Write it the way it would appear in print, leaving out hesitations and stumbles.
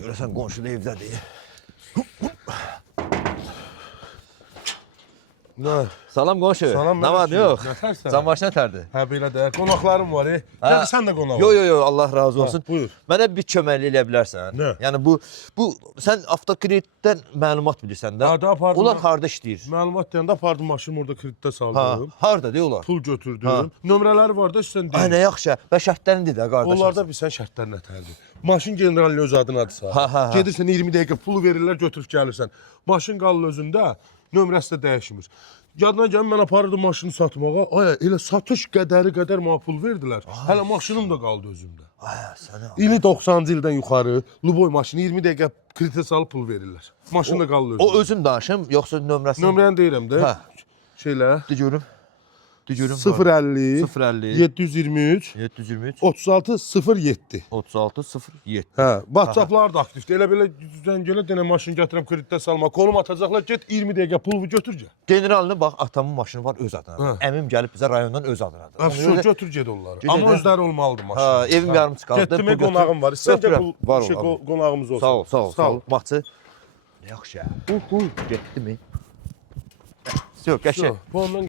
Görəsən qonşu da evdədir. Nə? Salam qonşu. Salam, Nə var, Mələkçi. yox? Nətərsən? Sən başına tərdir. Hə, belə də. Qonaqlarım var, Gəl sən də qonaq ol. Yo, Allah razı olsun. Buyur. Mənə bir köməklik eləyə bilərsən. Nə? Yəni bu sən avtokreditdən məlumat bilirsən də. Hə, da apardım. Onlar harda işləyir? Məlumat deyəndə apardım maşını orada kreditdə saldım. Harda deyə olar? Pul götürdüm. Nömrələri var da sən Ay deyir. nə yaxşı. Və şərtlərini də qardaşım. Onlarda bilsən şərtlər nətərdir. Maşın generalın öz adınadırsa. Ha. Gedirsən 20 dəqiqə pulu verirlər, götürüb gəlirsən. Maşın qalır özündə, nömrəsi də dəyişmir. Yadına gəlin mən aparırdım maşını satmağa. Ay, elə satış qədəri qədər mənə pul verdilər. Hələ maşınım da qaldı özümdə. Ay sənə. İli 90-cı ildən yuxarı Luboy maşını 20 dəqiqə kreditə salıb pul verirlər. Maşın da qalır özümdə. O özün danışım, yoxsa nömrəsini? Nömrəni deyirəm də. Hə. Şeylə. De görüm. 050 050 723 723 36 07. 36 07. Hə, WhatsApplar da aktivdir. Elə belə zəng elə denə maşın gətirəm kreditdə salma. Kolum atacaqlar, get 20 dəqiqə pulu götür gəl. Generalını bax, atamın maşını var öz adına. Hə. Əmim gəlib bizə rayondan öz adına. Əfsus götür get onları. Gedə Amma də. özləri olmalıdır maşın. Ha, evim yarım çıxardı. Getdimə qonağım var. Səncə bu var şey ol. qonağımız olsun. Sağ ol. Maxçı. Yaxşı. Getdi mi? Yox, qəşəng. Bu ondan